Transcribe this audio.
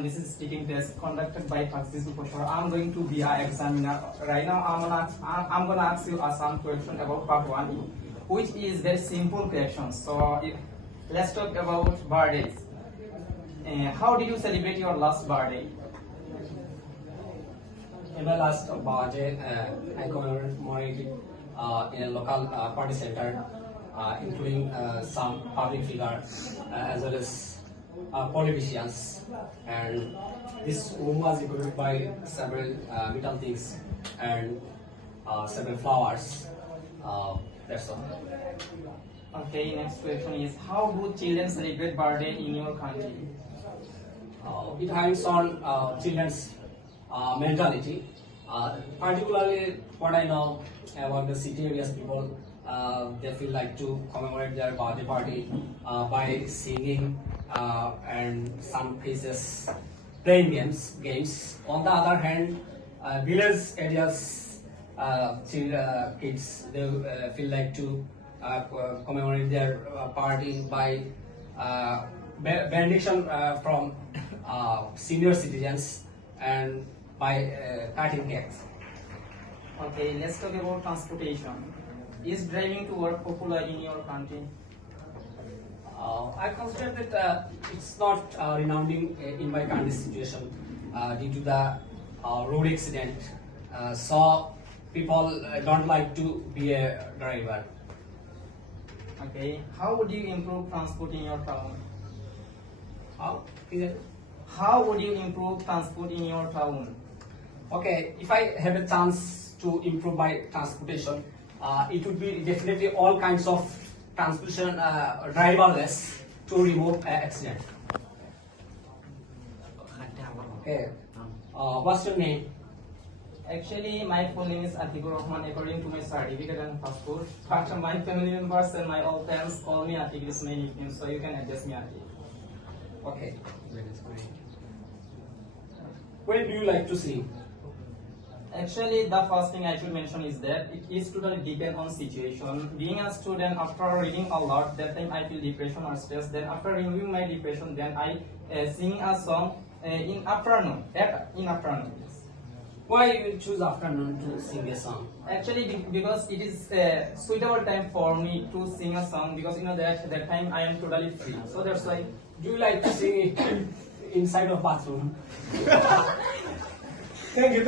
and this is speaking test conducted by Taxis Upashar. I'm going to be an examiner. Right now, I'm gonna ask you some question about part 1, which is very simple question. So let's talk about birthdays. How did you celebrate your last birthday? In my last birthday, I commemorated in a local party center, including some public figures as well as politicians. And this room was decorated by several metal things and several flowers. That's all. Okay, next question is, how do children celebrate birthday in your country? It hangs on children's mentality. Particularly, what I know about the city areas people, they feel like to commemorate their birthday party by singing and some cases playing games. On the other hand, village areas, kids, they feel like to commemorate their party by benediction from senior citizens and by cutting cakes. Okay, let's talk about transportation. Is driving to work popular in your country? I consider that it's not renowned in my country situation due to the road accident. So people don't like to be a driver. Okay, how would you improve transport in your town? How is it? How would you improve transport in your town? Okay, if I have a chance to improve my transportation, it would be definitely all kinds of transportation driverless to remove accident. Okay, what's your name? Actually, my full name is Atikur Rahman according to my certificate and passport. But my family members and my old friends call me Atikur, is my nickname, so you can address me Atikur. Okay. When do you like to sing? Actually, the first thing I should mention is that it is totally depend on situation. Being a student, after reading a lot, that time I feel depression or stress. Then after removing my depression, then I sing a song in afternoon. In afternoon. Yes. Why you choose afternoon to sing a song? Actually, because it is a suitable time for me to sing a song, because you know that time I am totally free. So that's why. Do you like to sing it inside of bathroom? Thank you.